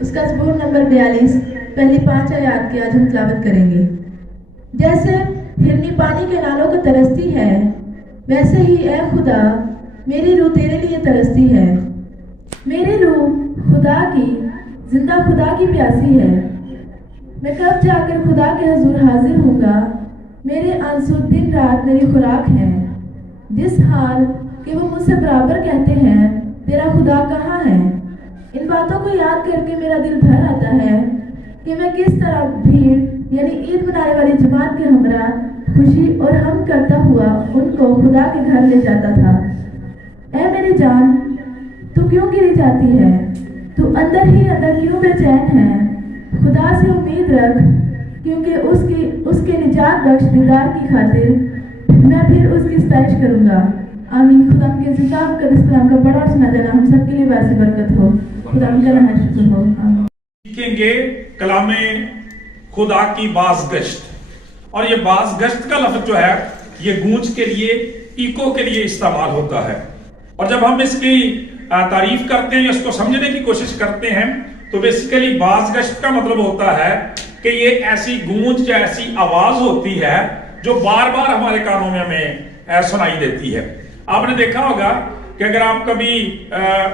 اس کا زبور نمبر 42 پہلی 5 آیات کی آج ہم تلاوت کریں گے۔ جیسے ہرنی پانی کے نالوں کو ترستی ہے، ویسے ہی اے خدا میری روح تیرے لیے ترستی ہے۔ میری روح خدا کی، زندہ خدا کی پیاسی ہے۔ میں کب جا کر خدا کے حضور حاضر ہوں گا؟ میرے آنسو دن رات میری خوراک ہے، جس حال کہ وہ مجھ سے برابر کہتے ہیں تیرا خدا کہاں ہے۔ ان باتوں کو یاد کر کے میرا دل بھر آتا ہے کہ میں کس طرح بھیڑ یعنی عید منانے والی جماعت کے ہمراہ خوشی اور ہم کرتا ہوا ان کو خدا کے گھر لے جاتا تھا۔ اے میری جان، تو کیوں گری جاتی ہے؟ تو اندر ہی اندر کیوں بے چین ہے؟ خدا سے امید رکھ، کیونکہ اس کے نجات بخش دیدار کی خاطر میں پھر اس کی ستائش کروں گا۔ آمین۔ خدا کے زندہ مقدس کلام کا پڑھا اور سنا جانا ہم سب کے لیے باعث برکت ہو۔ خدا کا نام شکر ہو۔ سیکھیں گے کلام خدا کی بازگشت، اور یہ بازگشت کا لفظ جو ہے یہ گونج کے لیے، ایکو کے لیے استعمال ہوتا ہے، اور جب ہم اس کی تعریف کرتے ہیں یا اس کو سمجھنے کی کوشش کرتے ہیں تو بیسیکلی بازگشت کا مطلب ہوتا ہے کہ یہ ایسی گونج یا ایسی آواز ہوتی ہے جو بار بار ہمارے کانوں میں ہمیں سنائی دیتی ہے۔ آپ نے دیکھا ہوگا کہ اگر آپ کبھی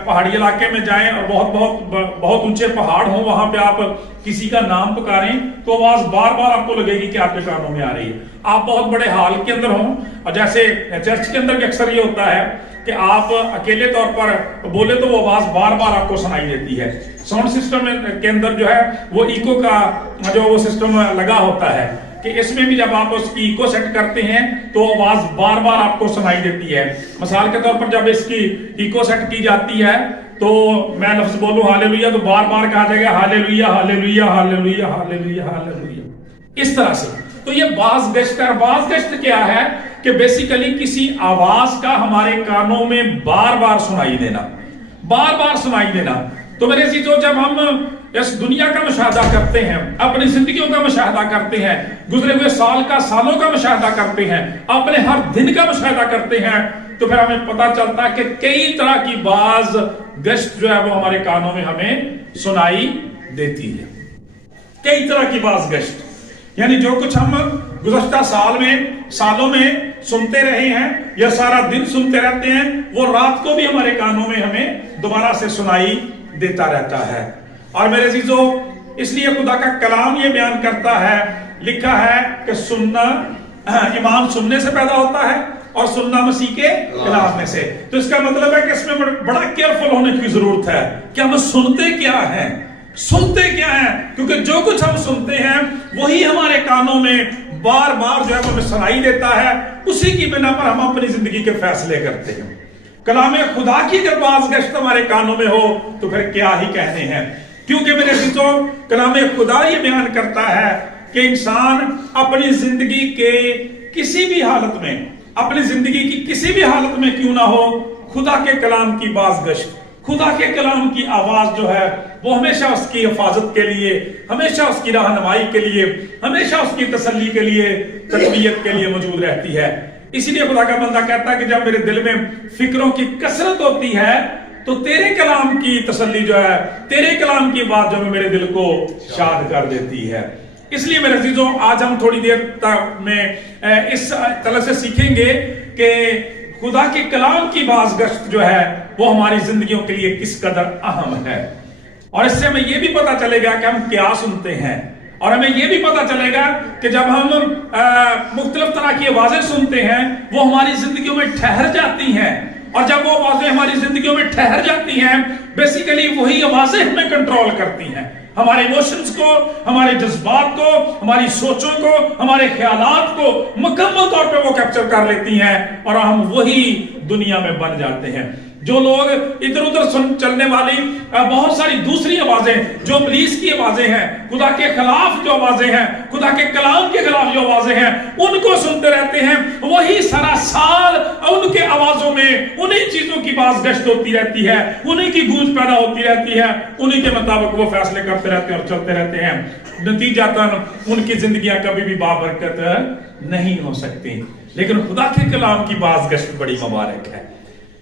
پہاڑی علاقے میں جائیں اور بہت اونچے پہاڑ ہوں، وہاں پہ آپ کسی کا نام پکاریں تو آواز بار بار آپ کو لگے گی کہ آپ کے کانوں میں آ رہی ہے۔ آپ بہت بڑے ہال کے اندر ہوں، اور جیسے چرچ کے اندر بھی اکثر یہ ہوتا ہے کہ آپ اکیلے طور پر بولے تو وہ آواز بار بار آپ کو سنائی دیتی ہے۔ ساؤنڈ سسٹم کے اندر جو ہے وہ ایکو کا جو وہ سسٹم لگا ہوتا ہے کہ اس میں بھی جب آپ اس کی ایکو سیٹ کرتے ہیں تو آواز بار بار آپ کو سنائی دیتی ہے۔ مثال کے طور پر جب اس کی ایکو سیٹ کی جاتی ہے تو میں لفظ بولوں ہالےلویا تو بار بار کہا جائے گا ہالےلویا ہالےلویا ہالےلویا ہالےلویا ہالےلویا، اس طرح سے۔ تو یہ بازگشت ہے۔ بازگشت کیا ہے کہ بیسیکلی کسی آواز کا ہمارے کانوں میں بار بار سنائی دینا، بار بار سنائی دینا۔ تو میرے عزیزو، جب ہم اس دنیا کا مشاہدہ کرتے ہیں، اپنی زندگیوں کا مشاہدہ کرتے ہیں، گزرے ہوئے سال کا، سالوں کا مشاہدہ کرتے ہیں، اپنے ہر دن کا مشاہدہ کرتے ہیں، تو پھر ہمیں پتہ چلتا ہے کہ کئی طرح کی باز گشت جو ہے وہ ہمارے کانوں میں ہمیں سنائی دیتی ہے۔ کئی طرح کی باز گشت، یعنی جو کچھ ہم گزشتہ سالوں میں سنتے رہے ہیں یا سارا دن سنتے رہتے ہیں، وہ رات کو بھی ہمارے کانوں میں ہمیں دوبارہ سے سنائی دیتا رہتا ہے۔ اور میرے عزیزو، اس لیے خدا کا کلام یہ بیان کرتا ہے، لکھا ہے کہ سننا، ایمان سننے سے پیدا ہوتا ہے اور سننا مسیح کے کلام میں سے۔ تو اس کا مطلب ہے کہ اس میں بڑا کیئرفل ہونے کی ضرورت ہے کہ ہم سنتے کیا ہیں، سنتے کیا ہیں، کیونکہ جو کچھ ہم سنتے ہیں وہی ہمارے کانوں میں بار بار جو ہے وہ ہمیں سنائی دیتا ہے۔ اسی کی بنا پر ہم اپنی زندگی کے فیصلے کرتے ہیں۔ کلام خدا کی اگر بازگشت ہمارے کانوں میں ہو تو پھر کیا ہی کہنے ہیں، کیونکہ میرے عزیزو کلام خدا یہ بیان کرتا ہے کہ انسان اپنی زندگی کے کسی بھی حالت میں، اپنی زندگی کی کسی بھی حالت میں کیوں نہ ہو، خدا کے کلام کی بازگشت، خدا کے کلام کی آواز جو ہے وہ ہمیشہ اس کی حفاظت کے لیے، ہمیشہ اس کی رہنمائی کے لیے، ہمیشہ اس کی تسلی کے لیے، تقویت کے لیے موجود رہتی ہے۔ اسی لیے خدا کا بندہ کہتا ہے کہ جب میرے دل میں فکروں کی کثرت ہوتی ہے تو تیرے کلام کی تسلی جو ہے، تیرے کلام کی بات جو ہے میرے دل کو شاد کر دیتی ہے۔ اس لیے میرے عزیزوں، آج ہم تھوڑی دیر تک میں اس طرح سے سیکھیں گے کہ خدا کے کلام کی بازگشت جو ہے وہ ہماری زندگیوں کے لیے کس قدر اہم ہے، اور اس سے ہمیں یہ بھی پتا چلے گا کہ ہم کیا سنتے ہیں، اور ہمیں یہ بھی پتا چلے گا کہ جب ہم مختلف طرح کی آوازیں سنتے ہیں وہ ہماری زندگیوں میں ٹھہر جاتی ہیں، اور جب وہ آوازیں ہماری زندگیوں میں ٹھہر جاتی ہیں بیسیکلی وہی آوازیں ہمیں کنٹرول کرتی ہیں، ہمارے ایموشنز کو، ہمارے جذبات کو، ہماری سوچوں کو، ہمارے خیالات کو مکمل طور پہ وہ کیپچر کر لیتی ہیں، اور ہم وہی دنیا میں بن جاتے ہیں۔ جو لوگ ادھر ادھر چلنے والی بہت ساری دوسری آوازیں، جو ابلیس کی آوازیں ہیں، خدا کے خلاف جو آوازیں ہیں، خدا کے کلام کے خلاف جو آوازیں ہیں، ان کو سنتے رہتے ہیں، وہی سارا سال ان کے آوازوں میں انہی چیزوں کی بازگشت ہوتی رہتی ہے، انہی کی گونج پیدا ہوتی رہتی ہے، انہی کے مطابق وہ فیصلے کرتے رہتے ہیں اور چلتے رہتے ہیں۔ نتیجتاً ان کی زندگیاں کبھی بھی بابرکت نہیں ہو سکتی، لیکن خدا کے کلام کی بازگشت بڑی مبارک ہے۔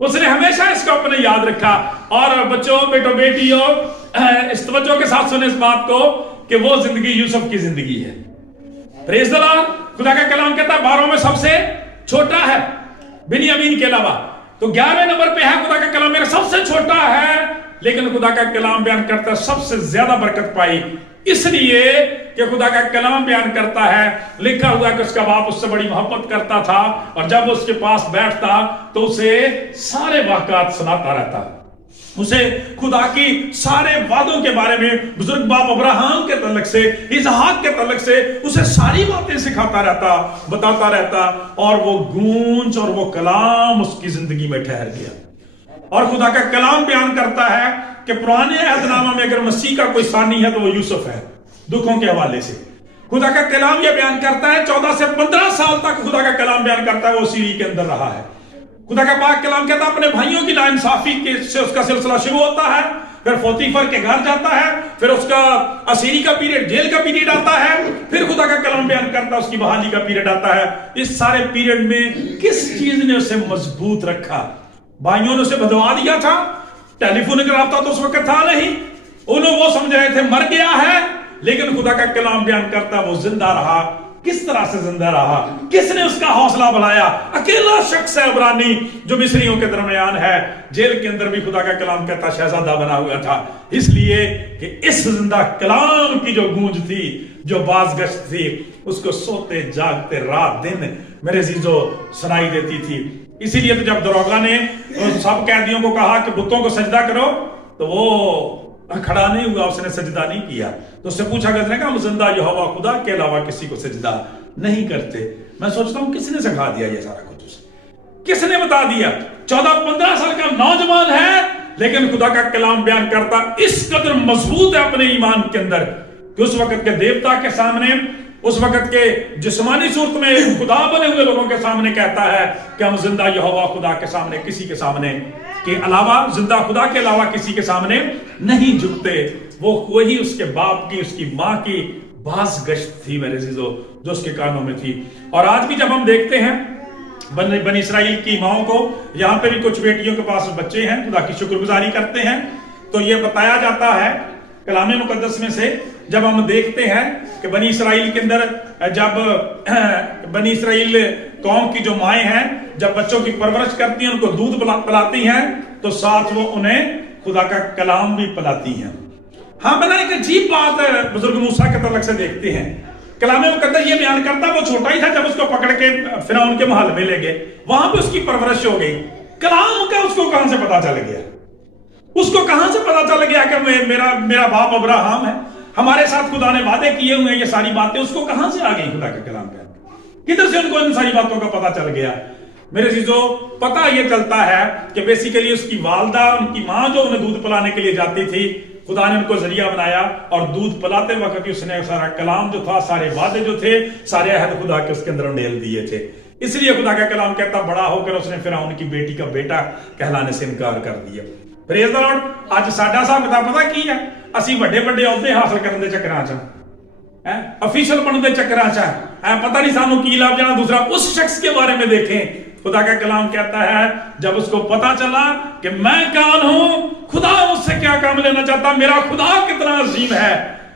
اس نے ہمیشہ اس کو اپنے یاد رکھا. اور بچوں، بیٹوں، بیٹیوں، اس توجہ کے ساتھ سنیں اس بات کو کہ وہ زندگی یوسف کی زندگی ہے. پریز دی لارڈ. خدا کا کلام کہتا ہے 12 میں سب سے چھوٹا ہے بنیامین کے علاوہ. تو 11ویں نمبر پہ ہے خدا کا کلام، میرا سب سے چھوٹا ہے، لیکن خدا کا کلام بیان کرتا ہے سب سے زیادہ برکت پائی. اس لیے کہ خدا کا کلام بیان کرتا ہے، لکھا ہوا کہ اس کا باپ اس سے بڑی محبت کرتا تھا، اور جب اس کے پاس بیٹھتا تو اسے سارے واقعات سناتا رہتا، اسے خدا کی سارے وعدوں کے بارے میں، بزرگ باپ ابراہم کے تعلق سے، اسحاق کے تعلق سے اسے ساری باتیں سکھاتا رہتا، بتاتا رہتا، اور وہ گونج اور وہ کلام اس کی زندگی میں ٹھہر گیا. اور خدا کا کلام بیان کرتا ہے کہ پرانے عہد نامہ میں اگر مسیح کا کوئی ثانی ہے تو وہ یوسف ہے، دکھوں کے حوالے سے. خدا کا کلام یہ بیان کرتا ہے 14 سے 15 سال تک خدا کا کلام بیان کرتا ہے وہ سیری کے اندر رہا ہے. خدا کا پاک کلام کہتا ہے اپنے بھائیوں کی ناانصافی سے اس کا سلسلہ شروع ہوتا ہے، پھر فوتیفر کے گھر جاتا ہے، پھر اس کا اسیری کا پیریڈ، جیل کا پیریڈ آتا ہے، پھر خدا کا کلام بیان کرتا ہے اس کی بحالی کا پیریڈ آتا ہے. اس سارے پیریڈ میں کس چیز نے اسے مضبوط رکھا؟ بھائیوں نے اسے بدوا دیا تھا، ٹیلی فون کا رابطہ تو اس وقت تھا نہیں، انہوں وہ سمجھ رہے تھے مر گیا ہے، لیکن خدا کا کلام بیان کرتا وہ زندہ رہا. کس طرح سے زندہ رہا؟ کس نے اس کا حوصلہ بڑھایا؟ اکیلا شخص ہے عبرانی جو مصریوں کے درمیان ہے. جیل کے اندر بھی خدا کا کلام کہتا شہزادہ بنا ہوا تھا، اس لیے کہ اس زندہ کلام کی جو گونج تھی، جو بازگشت تھی، اس کو سوتے جاگتے رات دن میرے عزیزو سنائی دیتی تھی. اسی لیے تو جب دروگا نے سب قیدیوں کو کہا کہ بتوں کو سجدہ کرو تو وہ کھڑا نہیں ہوا، اس نے سجدہ نہیں کیا. تو اس سے پوچھا گیا کہ ہم زندہ یہوہ خدا کے علاوہ کسی کو سجدہ نہیں کرتے. میں سوچتا ہوں کس نے سکھا دیا یہ سارا کچھ اسے؟ کس نے بتا دیا؟ 14-15 سال کا نوجوان ہے، لیکن خدا کا کلام بیان کرتا اس قدر مضبوط ہے اپنے ایمان کے اندر کہ اس وقت کے دیوتا کے سامنے، اس وقت کے جسمانی صورت میں خدا بنے ہوئے لوگوں کے سامنے کہتا ہے کہ ہم زندہ یہوہ خدا کے سامنے کسی کے سامنے کے علاوہ، زندہ خدا کے علاوہ کسی کے سامنے نہیں جھکتے. وہ وہی اس کے باپ کی، اس کی ماں کی باز گشت تھی میرے عزیزو جو اس کے کانوں میں تھی. اور آج بھی جب ہم دیکھتے ہیں بنی اسرائیل کی ماؤں کو، یہاں پہ بھی کچھ بیٹیوں کے پاس بچے ہیں، خدا کی شکر گزاری کرتے ہیں، تو یہ بتایا جاتا ہے کلام مقدس میں سے، جب ہم دیکھتے ہیں کہ بنی اسرائیل کے اندر جب بنی اسرائیل قوم کی جو مائیں ہیں جب بچوں کی پرورش کرتی ہیں، ان کو دودھ پلاتی ہیں، تو ساتھ وہ انہیں خدا کا کلام بھی پلاتی ہیں. ہاں بنا ایک عجیب بات بزرگ موسیٰ کے تعلق سے دیکھتے ہیں. کلام مقدس یہ بیان کرتا وہ چھوٹا ہی تھا جب اس کو پکڑ کے فرعون کے محل میں لے گئے، وہاں پہ اس کی پرورش ہو گئی. کلام کا اس کو کہاں سے پتا چل گیا؟ اس کو کہاں سے پتا چل گیا کہ میرا باپ ابراہم ہے، ہمارے ساتھ خدا نے وعدے کیے ہوئے ہیں، یہ ساری باتیں اس کو کہاں سے آ گئی؟ خدا کا کلام پہ کدھر سے ان کو ان ساری باتوں کا پتا چل گیا؟ میرے عزیزو پتا یہ چلتا ہے کہ بیسیکلی اس کی والدہ، ان کی ماں جو انہیں دودھ پلانے کے لیے جاتی تھی، خدا نے ان کو ذریعہ بنایا، اور دودھ پلاتے وقت اس نے سارا کلام جو تھا، سارے وعدے جو تھے، سارے عہد خدا کے اس کے اندر انڈیل دیے تھے. اس لیے خدا کا کلام کہتا بڑا ہو کر اس نے فرعون کی بیٹی کا بیٹا کہلانے سے انکار کر دیا. پریز دی لارڈ. اج ساڈا صاحب کتاب پتا کی ہے؟ اسی بڑے بڑے عہدے حاصل کرن دے چکراں چ افیشل بننے دے چکراں چ پتہ نہیں سانو کی لب جانا. دوسرا اس شخص کے بارے میں دیکھیں، خدا کا کلام کہتا ہے جب اس کو پتا چلا کہ میں کون ہوں، خدا مجھ سے کیا کام لینا چاہتا، میرا خدا کتنا عظیم ہے،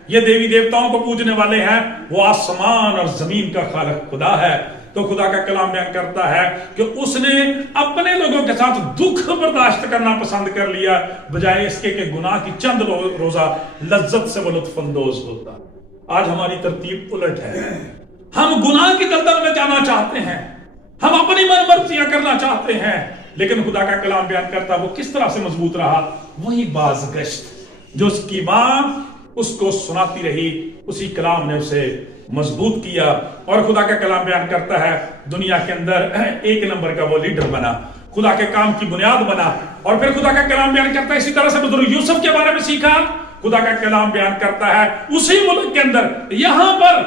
یہ دیوی دیوتاؤں کو پوجنے والے ہیں، وہ آسمان اور زمین کا خالق خدا ہے. تو خدا کا کلام بیان کرتا ہے کہ اس نے اپنے لوگوں کے ساتھ دکھ برداشت کرنا پسند کر لیا، بجائے اس کے کہ گناہ کی چند روزہ لذت سے وہ لطف اندوز ہوتا. آج ہماری ترتیب الٹ ہے، ہم گناہ کی دلدل میں جانا چاہتے ہیں، ہم اپنی من مرضیاں کرنا چاہتے ہیں، لیکن خدا کا کلام بیان کرتا وہ کس طرح سے مضبوط رہا. وہی بازگشت جو اس کی ماں اس کو سناتی رہی، اسی کلام نے اسے مضبوط کیا. اور خدا کا کلام بیان کرتا ہے دنیا کے اندر ایک نمبر کا وہ لیڈر بنا، خدا کے کام کی بنیاد بنا. اور پھر خدا کا کلام بیان کرتا ہے اسی طرح سے بزرگ یوسف کے بارے میں سیکھا. خدا کا کلام بیان کرتا ہے اسی ملک کے اندر یہاں پر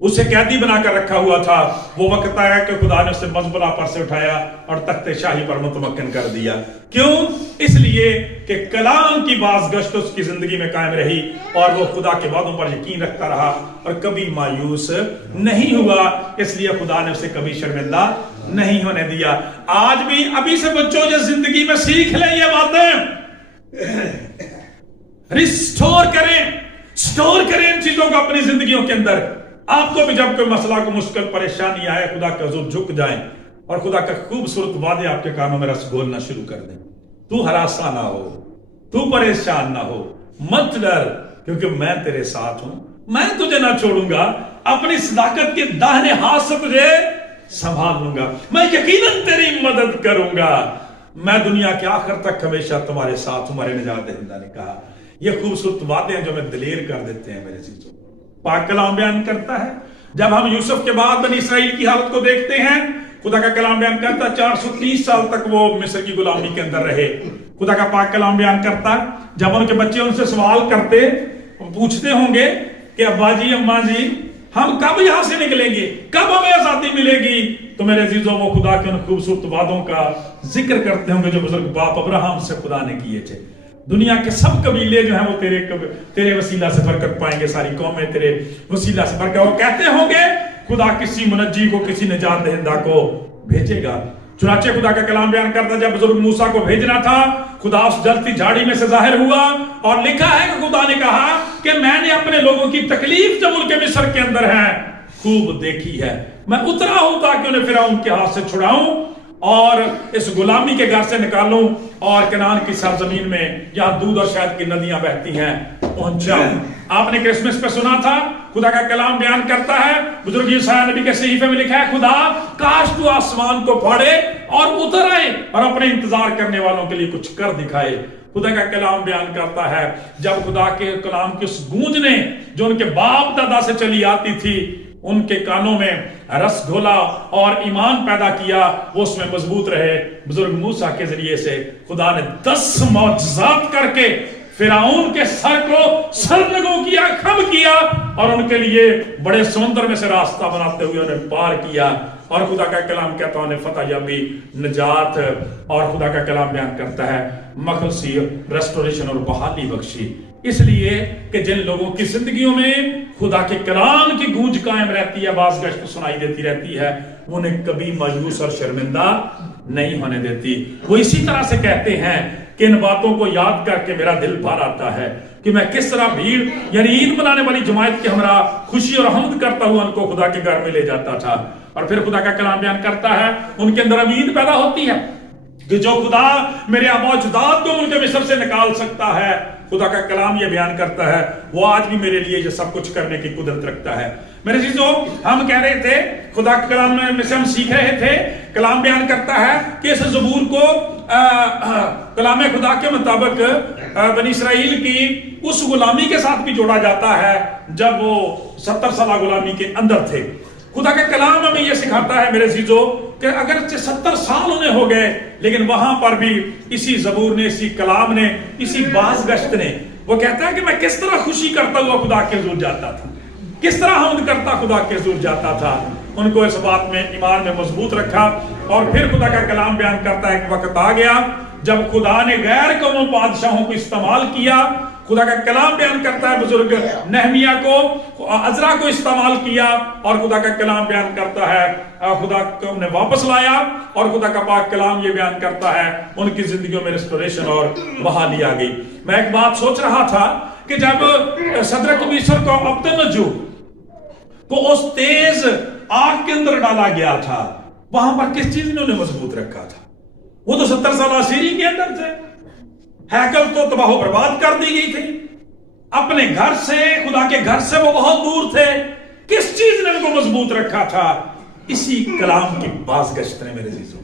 اسے قیدی بنا کر رکھا ہوا تھا. وہ وقت آیا کہ خدا نے اسے مزبلہ پر سے اٹھایا اور تخت شاہی پر متمکن کر دیا. کیوں؟ اس لیے کہ کلام کی بازگشت اس کی زندگی میں قائم رہی اور وہ خدا کے وعدوں پر یقین رکھتا رہا اور کبھی مایوس نہیں ہوا. اس لیے خدا نے اسے کبھی شرمندہ نہیں ہونے دیا. آج بھی ابھی سے بچوں جو زندگی میں سیکھ لیں یہ باتیں, ریسٹور کریں ان چیزوں کو اپنی زندگیوں کے اندر. آپ کو بھی جب کوئی مسئلہ کو مشکل پریشانی آئے, خدا کے حضور جھک جائیں اور خدا کا خوبصورت وعدے آپ کے کانوں میں رس گھولنا شروع کر دیں. تو ہراساں نہ ہو, تو پریشان نہ ہو, مت ڈر, کیونکہ میں تیرے ساتھ ہوں, میں تجھے نہ چھوڑوں گا, اپنی صداقت کے داہنے ہاتھ سے تجھے سنبھال لوں گا, میں یقیناً تیری مدد کروں گا, میں دنیا کے آخر تک ہمیشہ تمہارے ساتھ ہوں, ہمارے نجات دہندہ نے کہا. یہ خوبصورت باتیں ہیں جو میں دلیر کر دیتے ہیں میرے عزیزوں. پاک کلام بیان کرتا ہے جب ہم یوسف کے بعد بنی اسرائیل کی حالت کو دیکھتے ہیں, خدا کا کلام بیان کرتا ہے 430 سال تک وہ مصر کی غلامی کے اندر رہے. خدا کا پاک کلام بیان کرتا ہے جب ان کے بچے ان سے سوال کرتے پوچھتے ہوں گے کہ ابا جی اماں جی ہم کب یہاں سے نکلیں گے, کب ہمیں آزادی ملے گی, تو میرے عزیزوں وہ خدا کے ان خوبصورت وعدوں کا ذکر کرتے ہوں گے جو بزرگ باپ ابراہیم سے خدا نے کیے تھے. دنیا کے سب قبیلے جو ہیں وہ تیرے وسیلہ سے برکت پائیں گے, ساری قومیں تیرے وسیلہ سے برکت. اور کہتے ہوں گے خدا کسی منجی کو, کسی نجات دہندہ کو بھیجے گا. چنانچہ خدا کا کلام بیان کرتا جب بزرگ موسیٰ کو بھیجنا تھا, خدا اس جلتی جھاڑی میں سے ظاہر ہوا اور لکھا ہے کہ خدا نے کہا کہ میں نے اپنے لوگوں کی تکلیف جو ملک مصر کے اندر ہے خوب دیکھی ہے, میں اترا ہوں تاکہ انہیں فرعون کے ہاتھ سے چھڑاؤں اور اس غلامی کے گھر سے نکالوں اور کنعان کی سرزمین میں جہاں دودھ اور شہد کی ندیاں بہتی ہیں پہنچاؤں. آپ نے کرسمس پہ سنا تھا, خدا کا کلام بیان کرتا ہے بزرگ یسایہ نبی کے صحیفے میں لکھا ہے خدا کاش تو آسمان کو پھاڑے اور اتر آئے اور اپنے انتظار کرنے والوں کے لیے کچھ کر دکھائے. خدا کا کلام بیان کرتا ہے جب خدا کے کلام کی اس گونج نے جو ان کے باپ دادا سے چلی آتی تھی ان کے کانوں میں رس گھولا اور ایمان پیدا کیا, وہ اس میں مضبوط رہے. بزرگ موسیٰ کے ذریعے سے خدا نے 10 معجزات کر کے فرعون کے سر کو سرنگوں کیا, خم کیا اور ان کے لیے بڑے سمندر میں سے راستہ بناتے ہوئے انہیں پار کیا. اور خدا کا کلام کہتا ہے انہیں فتح یابی, نجات, اور خدا کا کلام بیان کرتا ہے مخلصی, ریسٹوریشن اور بحالی بخشی. اس لیے کہ جن لوگوں کی زندگیوں میں خدا کے کلام کی گونج قائم رہتی ہے, باز گشت سنائی دیتی رہتی ہے, انہیں کبھی مایوس اور شرمندہ نہیں ہونے دیتی. وہ اسی طرح سے کہتے ہیں کہ ان باتوں کو یاد کر کے میرا دل بھر آتا ہے کہ میں کس طرح بھیڑ یعنی عید منانے والی جماعت کے ہمراہ خوشی اور حمد کرتا ہوا ان کو خدا کے گھر میں لے جاتا تھا. اور پھر خدا کا کلام بیان کرتا ہے ان کے اندر امید پیدا ہوتی ہے کہ جو خدا میرے آباء و اجداد کو ملک مصر سے نکال سکتا ہے, خدا کا کلام یہ بیان کرتا ہے وہ آج بھی میرے لیے یہ سب کچھ کرنے کی قدرت رکھتا ہے. میرے عزیزوں ہم کہہ رہے تھے خدا کے کلام میں سے ہم سیکھ رہے تھے, کلام بیان کرتا ہے کہ اس زبور کو کلام خدا کے مطابق بنی اسرائیل کی اس غلامی کے ساتھ بھی جوڑا جاتا ہے جب وہ 70 سالہ غلامی کے اندر تھے. خدا کا کلام ہمیں یہ سکھاتا ہے میرے عزیزوں کہ اگرچہ 70 سال انہیں ہو گئے لیکن وہاں پر بھی اسی زبور نے, اسی کلام نے, اسی باز گشت نے وہ کہتا ہے کہ میں کس طرح خوشی کرتا ہوا خدا کے حضور جاتا تھا, کس طرح حمد کرتا خدا کے حضور جاتا تھا. ان کو اس بات میں ایمان میں مضبوط رکھا. اور پھر خدا کا کلام بیان کرتا ہے کہ وقت آ گیا جب خدا نے غیر قوموں بادشاہوں کو استعمال کیا. خدا کا کلام بیان کرتا ہے بزرگ نہمیہ کو, عزرا کو استعمال کیا, اور خدا کا کلام بیان کرتا ہے خدا کو انہیں واپس لایا. اور خدا کا پاک کلام یہ بیان کرتا ہے ان کی زندگیوں میں ریسٹوریشن اور بحالی آ گئی. میں ایک بات سوچ رہا تھا کہ جب صدرک میشک کو عبدالنجو کو اس تیز آگ کے اندر ڈالا گیا تھا, وہاں پر کس چیز نے انہیں مضبوط رکھا تھا؟ وہ تو 70 سالہ اسیری کے اندر تھے, ہیکل تو تباہ و برباد کر دی گئی تھی, اپنے گھر سے, خدا کے گھر سے وہ بہت دور تھے. کس چیز نے ان کو مضبوط رکھا تھا؟ اسی کلام کی باز گشت نے میرے عزیزوں,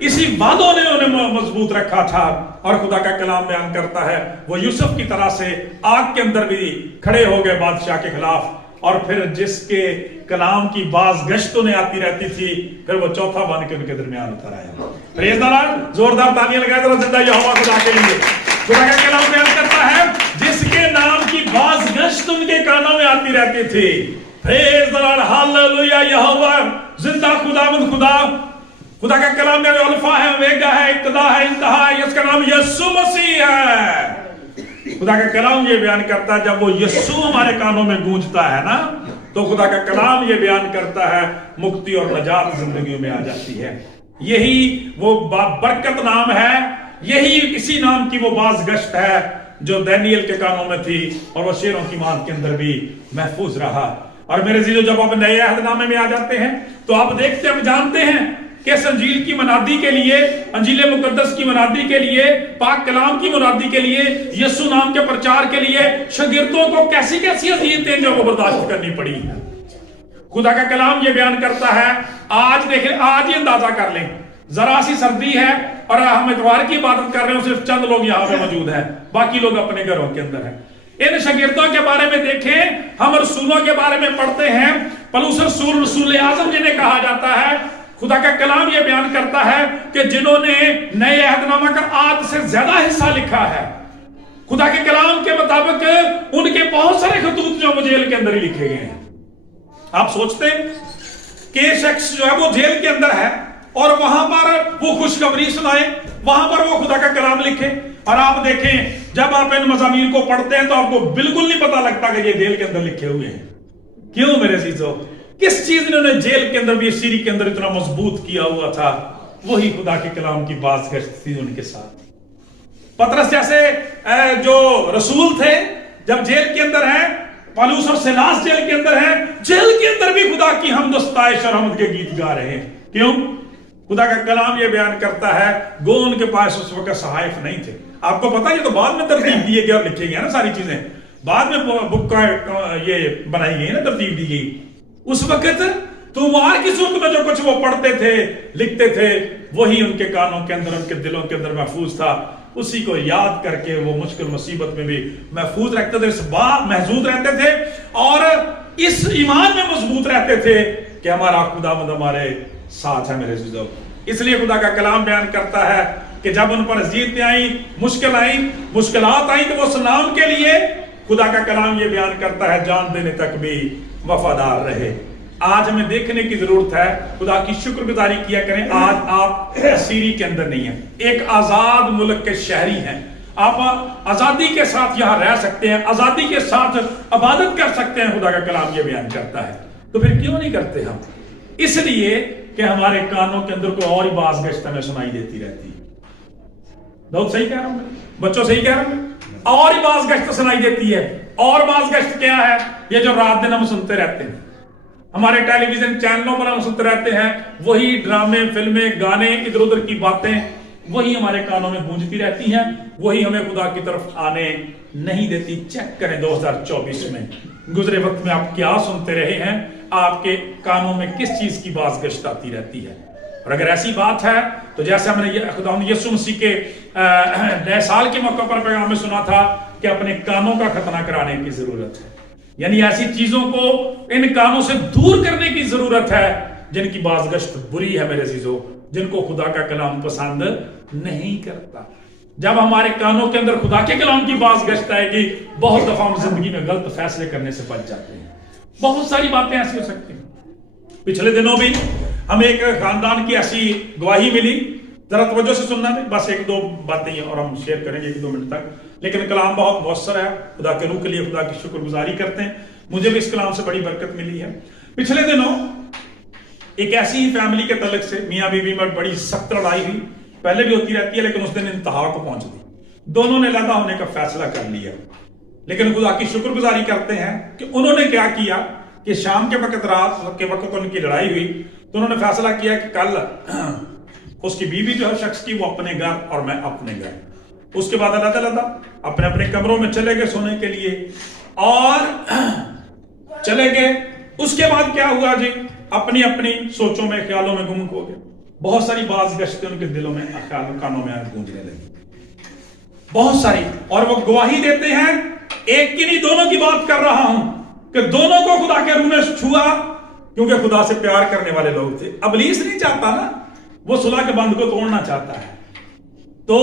اسی وعدوں نے انہیں مضبوط رکھا تھا. اور خدا کا کلام بیان کرتا ہے وہ یوسف کی طرح سے آگ کے اندر بھی کھڑے ہو گئے بادشاہ کے خلاف. اور پھر جس کے کلام کی باز گشت انہیں آتی رہتی تھی پھر وہ چوتھا بن کے ان کے درمیان اتر آیا. پریز دا لارڈ, زوردار تالیاں لگائے ذرا زندہ یہوہ خدا کے لیے. خدا کا کلام بیان کرتا ہے جس کے نام کی باز گشت ان کے کانوں میں آتی رہتی تھی. پریز دا لارڈ, ہاللویا, یہوہ زندہ خداوند خدا. خدا کا کلام میں الفا ہے, اومیگا ہے, ابتدا ہے, انتہا ہے, اس کا نام یسوع مسیح ہے. خدا کا کلام یہ بیان کرتا ہے جب وہ یسوع ہمارے کانوں میں گونجتا ہے نا تو خدا کا کلام یہ بیان کرتا ہے مکتی اور نجات زندگیوں میں آ جاتی ہے. یہی وہ برکت نام ہے, یہی اسی نام کی وہ باز گشت ہے جو دانیل کے کانوں میں تھی اور وہ شیروں کی ماند کے اندر بھی محفوظ رہا. اور میرے عزیزو, جب آپ نئے عہد نامے میں آ جاتے ہیں تو آپ دیکھتے ہیں, جانتے ہیں کہ اس انجیل کی منادی کے لیے, انجیل مقدس کی منادی کے لیے, پاک کلام کی منادی کے لیے, یسوع نام کے پرچار کے لیے شاگردوں کو کیسی کیسی اذیتیں جو وہ برداشت کرنی پڑی ہیں. خدا کا کلام یہ بیان کرتا ہے. آج دیکھیں, آج یہ اندازہ کر لیں, ذرا سی سردی ہے اور ہم اتوار کی عبادت کر رہے ہیں, صرف چند لوگ یہاں پہ موجود ہیں, باقی لوگ اپنے گھروں کے اندر ہیں. ان شاگردوں کے بارے میں دیکھیں, ہم رسولوں کے بارے میں پڑھتے ہیں. پولس رسول, رسول اعظم جنہیں کہا جاتا ہے, خدا کا کلام یہ بیان کرتا ہے کہ جنہوں نے نئے عہد نامہ کا آدھ سے زیادہ حصہ لکھا ہے, خدا کے کلام کے مطابق ان کے بہت سارے خطوط جو وہ جیل کے اندر ہی لکھے گئے ہیں. آپ سوچتے ہیں کہ شخص جو ہے وہ جیل کے اندر ہے اور وہاں پر وہ خوشخبری سنائے, وہاں پر وہ خدا کا کلام لکھے. اور آپ دیکھیں, جب آپ ان مضامین کو پڑھتے ہیں تو آپ کو بالکل نہیں پتا لگتا کہ یہ جیل کے اندر لکھے ہوئے ہیں. کیوں میرے عزیزو؟ کس چیز نے انہیں جیل کے اندر بھی سیری کے اندر اتنا مضبوط کیا ہوا تھا؟ وہی خدا کے کلام کی باز گشت تھی ان کے ساتھ. پطرس جیسے جو رسول تھے جب جیل کے اندر ہیں, پالوس اور سیلاس جیل کے اندر ہیں, جیل کے اندر بھی خدا کی حمد و ستائش اور حمد کے گیت گا رہے ہیں. کیوں؟ خدا کا کلام یہ بیان کرتا ہے گو ان کے پاس اس وقت صحائف نہیں تھے. آپ کو پتا, یہ تو بعد میں ترتیب دیے گئے اور لکھے گئے نا, ساری چیزیں بعد میں بک کا یہ بنائی گئی نا, ترتیب دی گئی. اس وقت تمہار کی صورت میں جو کچھ وہ پڑھتے تھے, لکھتے تھے, وہی ان کے کانوں کے اندر, ان کے دلوں کے اندر محفوظ تھا. اسی کو یاد کر کے وہ مشکل مصیبت میں بھی محفوظ رکھتے تھے, اس بات محفوظ رہتے تھے اور اس ایمان میں مضبوط رہتے تھے کہ ہمارا خداوند ہمارے ساتھ ہے. میرے عزیزو, اس لیے خدا کا کلام بیان کرتا ہے کہ جب ان پر اذیتیں آئیں, مشکلات آئیں تو وہ اس نام کے لیے, خدا کا کلام یہ بیان کرتا ہے, جان دینے تک بھی وفادار رہے. آج ہمیں دیکھنے کی ضرورت ہے, خدا کی شکر گزاری کیا کریں. آج آپ سیری کے اندر نہیں ہیں, ایک آزاد ملک کے شہری ہیں. آپ آزادی کے ساتھ یہاں رہ سکتے ہیں, آزادی کے ساتھ عبادت کر سکتے ہیں. خدا کا کلام یہ بیان کرتا ہے. تو پھر کیوں نہیں کرتے ہم؟ اس لیے کہ ہمارے کانوں کے اندر کوئی اور ہی باز گشت ہمیں سنائی دیتی رہتی ہے. بہت صحیح کہہ رہا ہوں میں, بچوں صحیح کہہ رہا ہوں میں, اور ہی باز گشت سنائی دیتی ہے. اور باز گشت کیا ہے؟ یہ جو رات دن ہم سنتے رہتے ہیں, ہمارے ٹیلی ویژن چینلوں پر ہم سنتے رہتے ہیں, وہی ڈرامے, فلمیں, گانے, ادھر ادھر کی باتیں, وہی ہمارے کانوں میں گونجتی رہتی ہیں, وہی ہمیں خدا کی طرف آنے نہیں دیتی. چیک کریں 2024 میں گزرے وقت میں آپ کیا سنتے رہے ہیں, آپ کے کانوں میں کس چیز کی باز گشت آتی رہتی ہے. اور اگر ایسی بات ہے تو جیسے ہم نے خداوند یسوع مسیح کے نئے سال کے موقع پر پیغام میں سنا تھا کہ اپنے کانوں کا ختنہ کرانے کی ضرورت ہے, یعنی ایسی چیزوں کو ان کانوں سے دور کرنے کی ضرورت ہے جن کی باز گشت بری ہے. میرے عزیزو, جن کو خدا کا کلام پسند نہیں کرتا. جب ہمارے کانوں کے اندر خدا کے کلام کی باز گشت آئے گی, بہت دفعہ ہم زندگی میں غلط فیصلے کرنے سے بچ جاتے ہیں. بہت ساری باتیں ایسی ہو سکتی ہیں. پچھلے دنوں بھی ہمیں ایک خاندان کی ایسی گواہی ملی, ذرا توجہ سے سننا ہے, بس ایک دو باتیں اور ہم شیئر کریں گے 1-2 منٹ تک, لیکن کلام بہت مؤثر ہے. خدا کے روح کے لیے خدا کی شکر گزاری کرتے ہیں. مجھے بھی اس کلام سے بڑی برکت ملی ہے. پچھلے دنوں ایک ایسی فیملی کے تعلق سے میاں بیوی میں بڑی سخت لڑائی ہوئی. پہلے بھی ہوتی رہتی ہے, لیکن اس دن انتہا کو پہنچ گئی. دونوں نے علیحدہ ہونے کا فیصلہ کر لیا, لیکن خدا کی شکر گزاری کرتے ہیں کہ انہوں نے کیا کیا کہ شام کے وقت, رات کے وقت ان کی لڑائی ہوئی تو انہوں نے فیصلہ کیا کہ کل اس کی بیوی جو ہے شخص کی, وہ اپنے گھر اور میں اپنے گھر. اس کے بعد علیحدہ اپنے اپنے کمروں میں چلے گئے سونے کے لیے اور چلے گئے. اس کے بعد کیا ہوا جی, اپنی اپنی سوچوں میں, خیالوں میں گم ہو گئے. بہت ساری باز گشتیں ان کے دلوں میں, کانوں میں گونجنے لگی, بہت ساری. اور وہ گواہی دیتے ہیں, ایک کی نہیں دونوں کی بات کر رہا ہوں, کہ دونوں کو خدا کے روح نے چھوا, کیونکہ خدا سے پیار کرنے والے لوگ تھے. ابلیس نہیں چاہتا نا, وہ صلح کے بند کو توڑنا چاہتا ہے. تو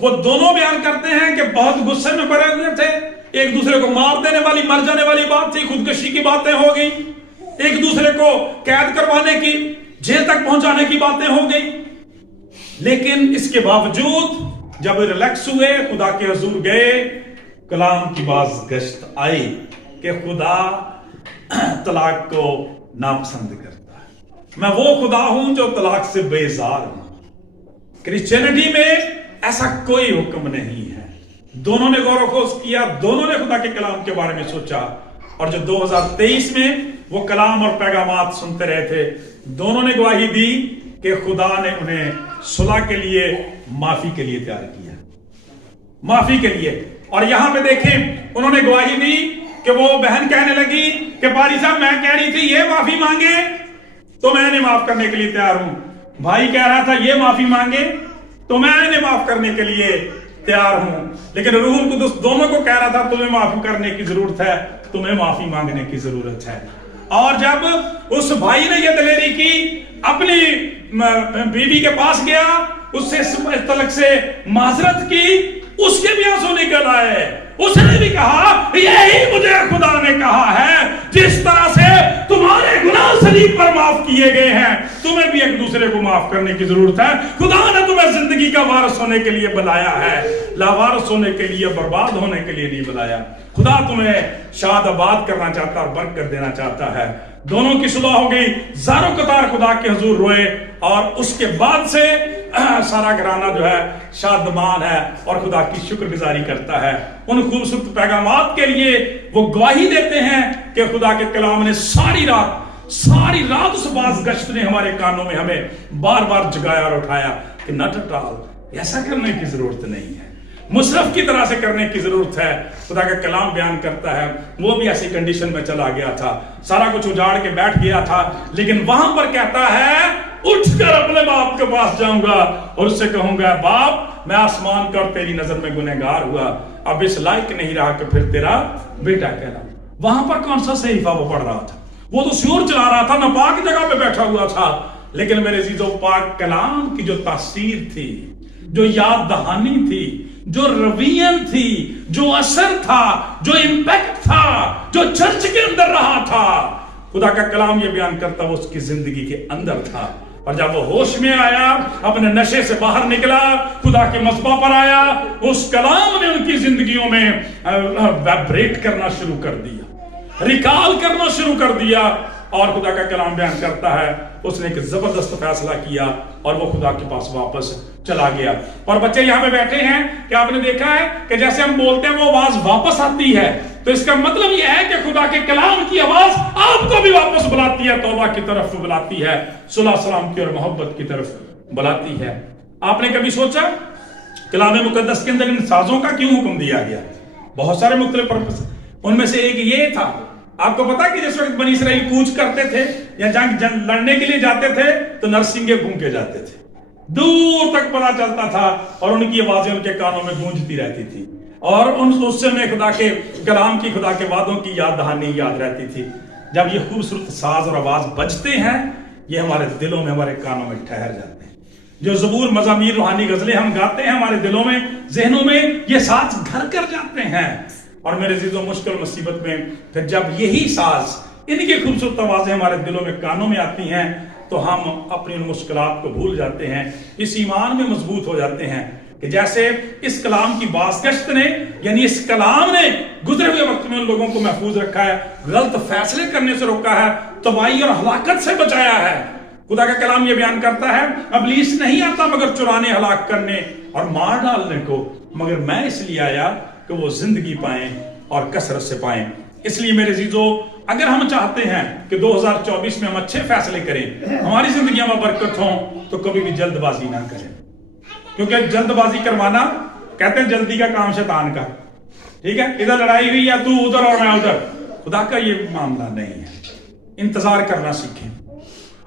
وہ دونوں بیان کرتے ہیں کہ بہت غصے میں پڑے ہوئے تھے, ایک دوسرے کو مار دینے والی, مر جانے والی بات تھی, خودکشی کی باتیں ہو گئی, ایک دوسرے کو قید کروانے کی, جیل تک پہنچانے کی باتیں ہو گئی. لیکن اس کے باوجود جب ریلیکس ہوئے, خدا کے حضور گئے, کلام کی باز گشت آئی کہ خدا طلاق کو ناپسند کرتا ہے۔ میں وہ خدا ہوں جو طلاق سے بیزار ہوں۔ کرسچینٹی میں ایسا کوئی حکم نہیں ہے۔ دونوں نے غور و خوض کیا، دونوں نے خدا کے کلام کے بارے میں سوچا، اور جو 2023 میں وہ کلام اور پیغامات سنتے رہے تھے، دونوں نے گواہی دی کہ خدا نے انہیں صلح کے لیے، معافی کے لیے تیار کیا، معافی کے لیے۔ اور یہاں پہ دیکھیں انہوں نے گواہی دی کہ وہ بہن کہنے لگی کہ باری صاحب میں کہہ رہی تھی یہ معافی مانگے تو میں نے معاف کرنے کے لیے تیار ہوں، بھائی کہہ رہا تھا یہ معافی مانگے تو میں نے معاف کرنے کے لیے تیار ہوں، لیکن روح القدس دونوں کو کہہ رہا تھا تمہیں معافی کرنے کی ضرورت ہے، تمہیں معافی مانگنے کی ضرورت ہے۔ اور جب اس بھائی نے یہ دلیری کی، اپنی بیوی کے پاس گیا، اس سے اس طلق سے معذرت کی، اس کے بھی آنسو نکل آئے، اس نے بھی کہا یہی مجھے خدا نے کہا ہے، جس طرح سے تمہارے گناہ صلیب پر معاف کیے گئے ہیں، تمہیں بھی ایک دوسرے کو معاف کرنے کی ضرورت ہے۔ خدا نے تمہیں زندگی کا وارث ہونے کے لیے بلایا ہے، لاوارث ہونے کے لیے، برباد ہونے کے لیے نہیں بلایا۔ خدا تمہیں شاد آباد کرنا چاہتا اور برکت دینا چاہتا ہے۔ دونوں کی صلح ہو گئی، زاروں قطار خدا کے حضور روئے، اور اس کے بعد سے سارا گھرانہ جو ہے شادمان ہے اور خدا کی شکر گزاری کرتا ہے۔ ان خوبصورت پیغامات کے لیے وہ گواہی دیتے ہیں کہ خدا کے کلام نے ساری رات اس باز گشت نے ہمارے کانوں میں ہمیں بار بار جگایا اور اٹھایا کہ نہ ٹال، ایسا کرنے کی ضرورت نہیں ہے، مصرف کی طرح سے کرنے کی ضرورت ہے۔ خدا کا کلام بیان کرتا ہے وہ بھی ایسی کنڈیشن میں چلا گیا تھا، سارا کچھ اجاڑ کے بیٹھ گیا تھا، لیکن وہاں پر کہتا ہے اٹھ کر اپنے باپ کے پاس جاؤں گا اور اس سے کہوں گا باپ میں آسمان کا اور تیری نظر میں گنہگار ہوا، اب اس لائق نہیں رہا کہ پھر تیرا بیٹا کہلاؤں۔ وہاں پر کون سا صحیفہ وہ پڑھ رہا تھا؟ وہ تو سیور چلا رہا تھا، ناپاک جگہ پہ بیٹھا ہوا تھا، لیکن میرے عزیزو پاک کلام کی جو تاثیر تھی، جو یاد دہانی تھی، جو روین تھی، جو اثر تھا، جو امپیکٹ تھا، جو چرچ کے اندر رہا تھا، خدا کا کلام یہ بیان کرتا وہ اس کی زندگی کے اندر تھا۔ اور جب وہ ہوش میں آیا، اپنے نشے سے باہر نکلا، خدا کے مذبح پر آیا، اس کلام نے ان کی زندگیوں میں ویبریٹ کرنا شروع کر دیا، ریکال کرنا شروع کر دیا، اور خدا کا کلام بیان کرتا ہے اس نے ایک زبردست فیصلہ کیا اور وہ خدا کے پاس واپس چلا گیا۔ اور بچے یہاں پہ بیٹھے ہیں کہ آپ نے دیکھا ہے کہ جیسے ہم بولتے ہیں وہ آواز واپس آتی ہے، تو اس کا مطلب یہ ہے کہ خدا کے کلام کی آواز آپ کو بھی واپس بلاتی ہے، توبہ کی طرف بلاتی ہے، صلح سلام کی اور محبت کی طرف بلاتی ہے۔ آپ نے کبھی سوچا کلام مقدس کے اندر ان سازوں کا کیوں حکم دیا گیا؟ بہت سارے مختلف پرپس، ان میں سے ایک یہ تھا، آپ کو پتا کہ جس وقت بنی اسرائیل کوچ کرتے تھے یا جنگ لڑنے کے لیے جاتے تھے تو نرسنگیں گونگے جاتے تھے، دور تک پتا چلتا تھا اور ان کی آوازیں ان کے کانوں میں گونجتی رہتی تھی، اور اس سے انہیں خدا کے کلام کی، خدا کے وعدوں کی یاد دہانی یاد رہتی تھی۔ جب یہ خوبصورت ساز اور آواز بجتے ہیں یہ ہمارے دلوں میں، ہمارے کانوں میں ٹھہر جاتے ہیں۔ جو زبور، مزامیر، روحانی غزلیں ہم گاتے ہیں ہمارے دلوں میں، ذہنوں میں یہ ساز گھر کر جاتے ہیں۔ اور میرے عزیزوں مشکل مصیبت میں پھر جب یہی ساز، ان کی خوبصورت آوازیں ہمارے دلوں میں، کانوں میں آتی ہیں تو ہم اپنی ان مشکلات کو بھول جاتے ہیں، اس ایمان میں مضبوط ہو جاتے ہیں کہ جیسے اس کلام کی بازگشت نے، یعنی اس کلام نے گزرے ہوئے وقت میں ان لوگوں کو محفوظ رکھا ہے، غلط فیصلے کرنے سے روکا ہے، تباہی اور ہلاکت سے بچایا ہے۔ خدا کا کلام یہ بیان کرتا ہے ابلیس نہیں آتا مگر چرانے، ہلاک کرنے اور مار ڈالنے کو، مگر میں اس لیے آیا کہ وہ زندگی پائیں اور کثرت سے پائیں۔ اس لیے میرے عزیزو اگر ہم چاہتے ہیں کہ 2024 میں ہم اچھے فیصلے کریں، ہماری زندگیوں میں برکت ہوں، تو کبھی بھی جلد بازی نہ کریں، کیونکہ جلد بازی کروانا، کہتے ہیں جلدی کا کام شیطان کا، ٹھیک ہے، ادھر لڑائی ہوئی یا تو ادھر اور میں ادھر، خدا کا یہ معاملہ نہیں ہے۔ انتظار کرنا سیکھیں۔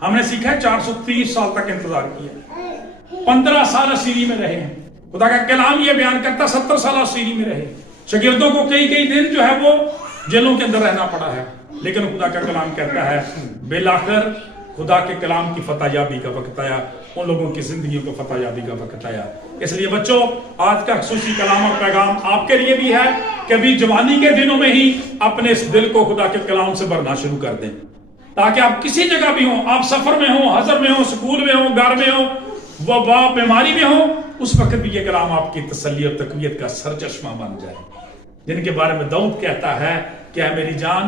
ہم نے سیکھا ہے 430 سال تک انتظار کیا، 15 سال اسیری میں رہے ہیں۔ خدا کا کلام یہ بیان کرتا 70 سال اسیری میں رہے، شاگردوں کو کئی دن جو ہے وہ جیلوں کے اندر رہنا پڑا ہے، لیکن خدا کا کلام کہتا ہے بالآخر خدا کے کلام کی فتح یابی کا وقت آیا، ان لوگوں کی زندگیوں کو فتح یابی کا وقت آیا۔ اس لیے بچوں آج کا خصوصی کلام اور پیغام آپ کے لیے بھی ہے کہ ابھی جوانی کے دنوں میں ہی اپنے اس دل کو خدا کے کلام سے بھرنا شروع کر دیں، تاکہ آپ کسی جگہ بھی ہوں، آپ سفر میں ہوں، حضر میں ہوں، سکول میں ہوں، گھر میں ہوں، وبا بیماری میں ہوں، اس وقت بھی یہ کلام آپ کی تسلی اور تقویت کا سرچشمہ بن جائے، جن کے بارے میں داؤد کہتا ہے کہ اے میری جان